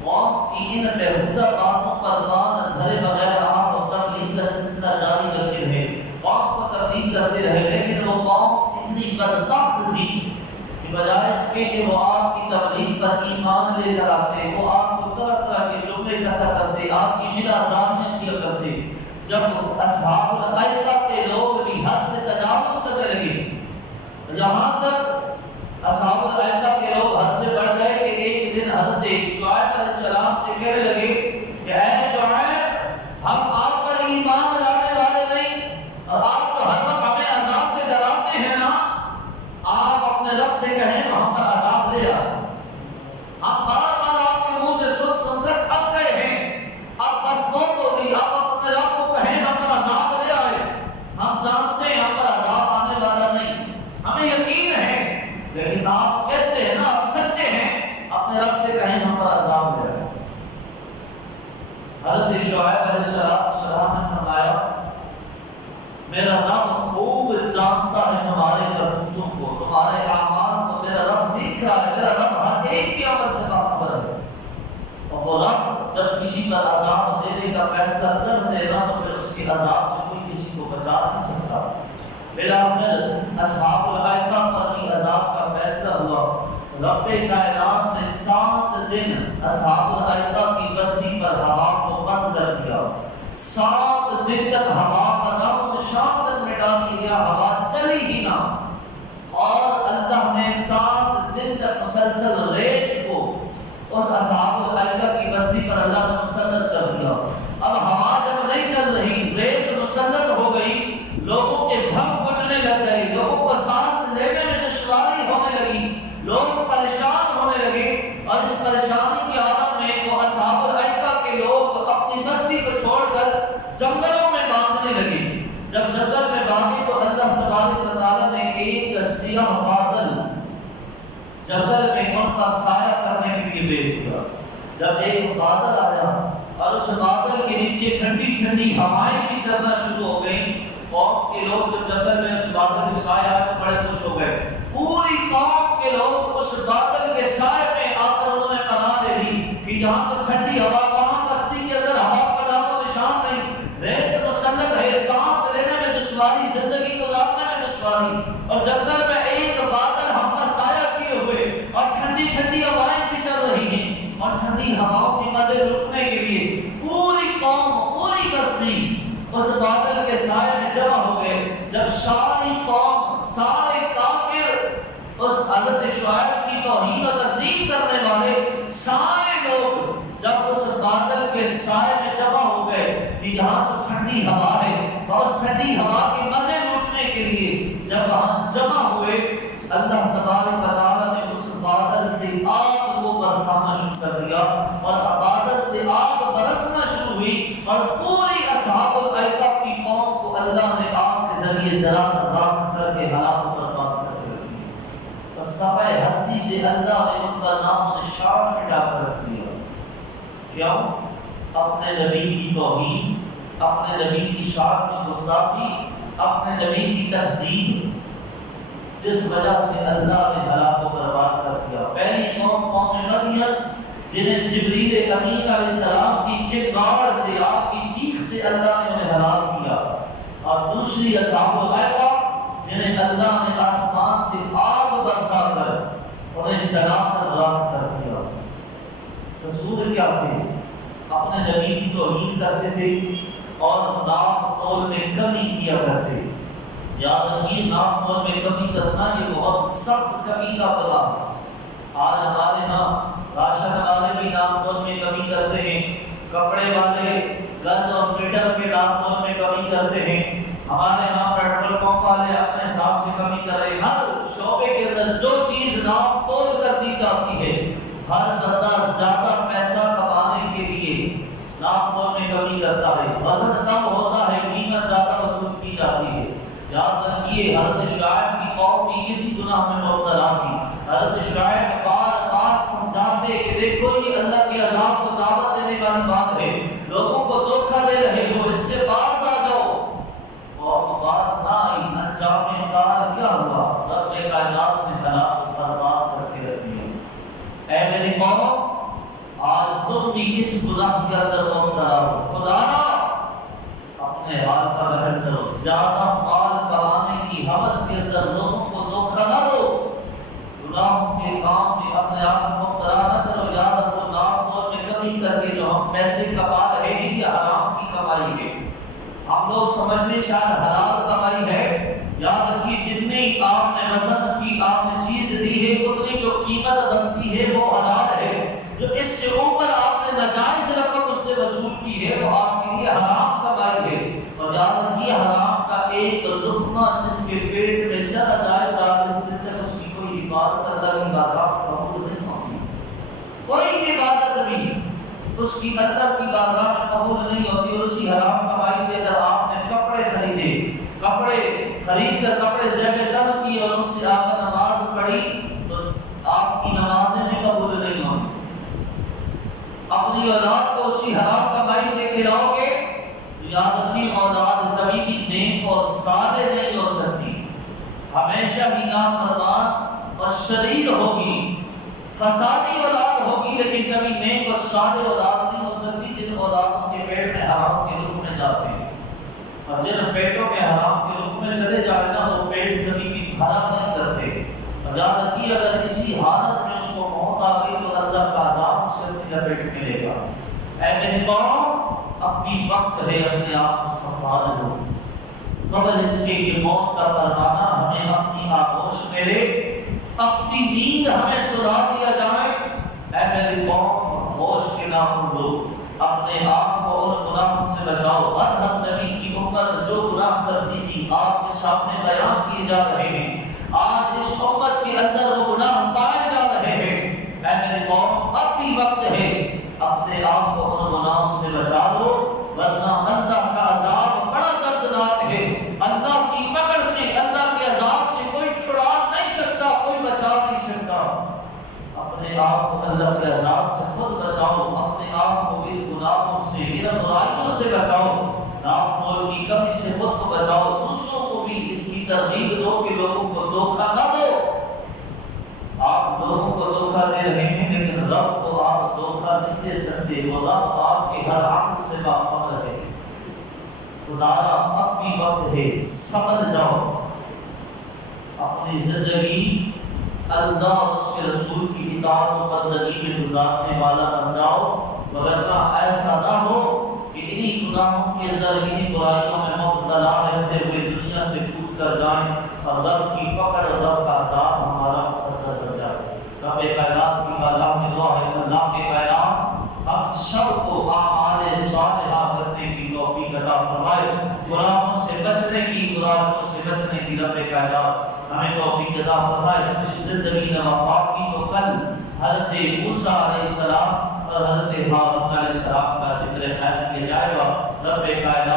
قوم کی ان بیہودہ باتوں پر کان دھرے بغیر آپ کو تبلیغ کا سلسلہ جاری رکھتے رہے، قوم کو تبلیغ کرتے رہے، لیکن وہ قوم اتنی بدبخت تھی کہ بجائے اس کے کہ وہ آپ کی تبلیغ پر ایمان لے کر آتے، وہ آپ کو طرح طرح کے جملے کسا کرتے، آپ کی بلا ضامن کیا کرتے۔ جب اصحاب الایکہ کے لوگ بھی حد سے تجاوز کرنے لگے، یہاں تک اصحاب الایکہ کے لوگ حد سے بڑھ گئے کہ ایک دن حضرت شعیب علیہ السلام سے کہنے لگے کہ اے شعیب، ہم آپ پر ایمان لانے والے نہیں، اور آپ تو ہر وقت ہمیں عذاب سے ڈراتے ہیں نا، آپ اپنے رب سے کہیں ہم پر عذاب لے آ۔ ہم بار بار آپ کے منہ سے سن کر تھک گئے ہیں، اب بس بہت ہو گئی، آپ اپنے رب کو کہیں ہم پر عذاب لے آئے۔ ہم جانتے ہیں ہم پر عذاب آنے والا نہیں، ہمیں یقین ہے، لیکن آپ کہتے ہیں نا آپ سچے ہیں، اپنے رب سے کہیں ہم پر عذاب لے آئے۔ حضرت شعیب علیہ السلام نے فرمایا میرا رب خوب جانتا ہے تمہارے کرتوتوں کو، تمہارے اعمال کو، میرا رب دیکھ رہا ہے، میرا رب ہر ایک کی عمل سے باخبر ہے، اور وہ رب جب کسی پر عذاب دینے کا فیصلہ کر دے گا تو پھر اس کے عذاب سے کوئی کسی کو بچا نہیں سکتا۔ بلاخر اصحاب الایکہ پر بھی عذاب کا فیصلہ ہوا۔ رب کائنات نے 7 دن اصحاب الایکہ کی بستی پر ہوا کو بند کر دیا، 7 دن تک ہوا کا نام شام تک مٹا دیا، ہوا چلی ہی نہ، اور اللہ نے 7 دن تک مسلسل ریت کو اس اصحاب الایکہ کی بستی پر اللہ نے مسلط کر دیا۔ اب ہوا جب نہیں چل رہی، ریت مسلط ہو گئی، لوگوں کے دھم گھٹنے لگ گئے، لوگوں کو سانس لینے میں دشواری ہونے لگی، لوگ پریشان ہونے لگے، اور اس پریشانی کی حالت میں وہ اصحاب الایکہ کے لوگ اپنی بستی کو چھوڑ کر جنگلوں میں بھاگنے لگے۔ جب جنگل میں بھاگے تو اللہ تبارک و تعالی نے ایک سیاہ بادل جنگل میں ان کا سایہ کرنے کے لیے بھیج دیا۔ جب ایک بادل آیا اور اس بادل کے نیچے ٹھنڈی ٹھنڈی ہوائیں بھی چلنا شروع ہو گئیں، قوم کے لوگ جب جنگل میں اس بادل کے سایہ آئے تو بڑے خوش ہو گئے، پوری قوم کے لوگ اس بادل کے سائے میں آ کر انہوں نے پناہ لے لی کہ یہاں تو ٹھنڈی ہوا، وہاں بستی کے اندر ہوا کا نام و نشان نہیں، ریت مسلط ہے، سانس لینے میں دشواری، زندگی گزارنے میں دشواری، اور جنگل میں ایک بادل ہم پر سایہ کیے ہوئے اور ٹھنڈی ٹھنڈی ہوائیں بھی چل رہی ہیں، اور ٹھنڈی ہواؤں کے مزے لٹنے کے لیے پوری قوم، پوری بستی اس بادل کے سائے میں جمع ہو گئے۔ جب ساری قوم، سارے کافر، اس حضرت شعیب کی توہین و تکذیب کرنے والے سارے لوگ جب اس بادل کے سائے میں جمع ہو گئے کہ یہاں تو ٹھنڈی ہوا ہے، اور اس ٹھنڈی ہوا کے مزے لوٹنے کے لیے جب وہاں جمع ہوئے، اللہ تبارک و تعالی نے اس بادل سے آگ کو برسانا شروع کر دیا، اور بادل سے آگ برسنا شروع ہوئی، اور پوری اصحاب الایکہ کی قوم کو اللہ نے آگ کے ذریعے جلا کر راکھ کر کے ہلاک و برباد کر دیا۔ اور سبع ہستی سے اللہ نے ان کا نام و نشان مٹا کر رکھ دیا۔ کیوں؟ اپنے نبی کی توہین، اپنے نبی کی شان میں گستاخی، اپنے نبی کی تہذیب، جس وجہ سے اللہ نے ہلاک و برباد کر دیا۔ پہلی قوم مدین، جنہیں جبریل امین علیہ السلام کی چنگار سے، آپ کی چیخ سے اللہ نے انہیں ہلاک کیا، اور دوسری اصحاب الایکہ جنہیں اللہ نے آسمان سے آگ برسا کر انہیں جلا کر راکھ کر دیا۔ رسول کیا تھے؟ اپنے نبی کی توہین کرتے تھے اور نام تول میں کمی کیا کرتے۔ یاد رکھیے، نام تول میں کمی کرنا یہ بہت سخت کمی کا بلا۔ آج ہمارے ہاں راشن والے بھی نام تول میں کمی کرتے ہیں، کپڑے والے گز اور میٹر کے نام تول میں کمی کرتے ہیں، ہمارے ہاں پیٹرول پمپ والے اپنے حساب سے کمی کر رہے ہیں۔ ہر شعبے کے اندر جو چیز نام تول کر دی جاتی ہے، ہر بندہ زیادہ پیسہ کمانے کے لیے نام تول میں کمی کرتا ہے، وزن کم ہوتا ہے، قیمت زیادہ وصول کی جاتی ہے۔ یاد رکھیے، حضرت شعیب کی قوم بھی اسی گناہ میں مبتلا تھی۔ حضرت شعیب بار بار سمجھاتے کہ دیکھو یہ اللہ کے عذاب کو دعوت دینے والی بات ہے، لوگوں کو دھوکہ دے رہے ہو، اس سے باز آ جاؤ، اور باز نہ آئی۔ انجام کار کیا ہوا؟ رب کائنات نے ہلاک و برباد کر کے رکھ دیا۔ اے میری قوم، آج تم بھی اس گناہ کے اندر مبتلا ہو، خدا اپنے حال کا رحم کرو، زیادہ مال کمانے کی ہوس کے اندر لوگوں کو دھوکہ نہ دو، گناہ حرام کے کام میں اپنے آپ کو مبتلا نہ کرو. یاد رکھو نام دور میں کمی کر کے جو ہم پیسے کما رہے ہیں یہ حرام کی کمائی ہے. ہم لوگ سمجھنے شاید حلال کمائی ہے. یاد رکھیے جتنی آپ نے وزن کی آپ نے چیز دی ہے اتنی جو قیمت بنتی ہے وہ حلال ہے. جو اس سے اوپر آپ نے ناجائز رقم اس سے وصول کی ہے وہ آپ کے لیے حرام کمائی ہے. اور یاد رکھیے حرام کا ایک لقمہ جس کے پیٹ میں چلا جائے 40 دن تک اس کی کوئی عبادت اللہ کی بارگاہ میں قبول نہیں ہوتی. کوئی عبادت بھی اس کی اللہ کی بارگاہ میں قبول نہیں ہوتی. اور اسی حرام کمائی سے اگر آپ نے کپڑے خریدے, کپڑے خرید کر کپڑے زیب تن کی اور ان سے آپ نماز پڑھی تو آپ کی نمازیں بھی قبول نہیں ہوں. اپنی اولاد کو اسی حرام کمائی سے کھلاؤ گے تو یاد رکھیے اولاد کبھی بھی نیک اور صالح نہیں ہو سکتی. ہمیشہ ہی نافرمان اور شریر ہوگی, فسادی اولاد ہوگی, لیکن کبھی نیک اور صالح اولاد نہیں ہو سکتی. جن اولادوں کے پیٹ میں حرام کے لقمے جاتے ہیں اور جن پیٹوں میں حرام کے لقمے چلے جاتے ہیں وہ پیٹ کبھی بھی بھرا نہیں کرتے. اور یاد رکھیے اگر اسی حالت میں اس کو موت آ گئی تو اللہ کا عذاب اسے اپنی لپیٹ میں لے گا. اے میری قوم اپنی وقت ہے اپنے آپ کو سنبھال لو قبل اس کے کہ موت کا پروانہ ہمیں اپنی آغوش میں لے, اپنی نیند ہمیں سلا دیا جائے. اے میری قوم ہوش کے نام لو, اپنے آپ کو ان گناہوں سے بچاؤ. ہر نبی کی امت جو گناہ کرتی تھی آپ کے سامنے بیان کیے جا رہے ہیں. آج اس امت کے اندر وہ گناہ پائے جا رہے ہیں. اے میری قوم اب بھی وقت ہے اپنے آپ کو ان گناہوں سے بچا لو, ورنہ اللہ کا عذاب بڑا دردناک ہے. اللہ کی پکڑ سے, اللہ کے عذاب سے کوئی چھڑا نہیں سکتا, کوئی بچا نہیں سکتا. اپنے آپ کو اللہ کے عذاب سے خود بچاؤ, اپنے آپ کو ان گناہوں سے, ان برائیوں سے بچاؤ, نام مول کی کمی سے خود کو بچاؤ. دوسروں کو بھی اس کی ترغیب دو کہ لوگوں کو دھوکہ نہ دو. آپ لوگوں کو دھوکہ دے رہے ہیں لیکن رب کو آپ دھوکہ نہیں دے سکتے. وہ رب آپ کے ہر عمل سے باخبر ہے. خدایا اب بھی وقت ہے سمجھ جاؤ, اپنی زندگی اللہ اور اس کے رسول کی اطاعت و بندگی میں گزارنے والا بن جاؤ. ورنہ ایسا نہ ہو کہ انہی گناہوں کے اندر انہی برائیوں میں مبتلا رہتے ہوئے دنیا سے کوچ کر جائیں اور رب کی پکڑ اور رب کا عذاب ہمارا مقدر بن جائے. رب کائنات کی بارگاہ میں دعا ہے اللہ کے کائنات ہم سب کو اعمال صالحہ کرنے کی توفیق عطا فرمائے. گناہوں سے بچنے کی, برائیوں سے بچنے کی رب کائنات ہمیں توفیق عطا فرمائے. زندگی نوافات کی تو کل حضرت موسیٰ علیہ السلام اور حضرت ہارون علیہ السلام کا ذکر خیر کیا جائے گا. رب کائنات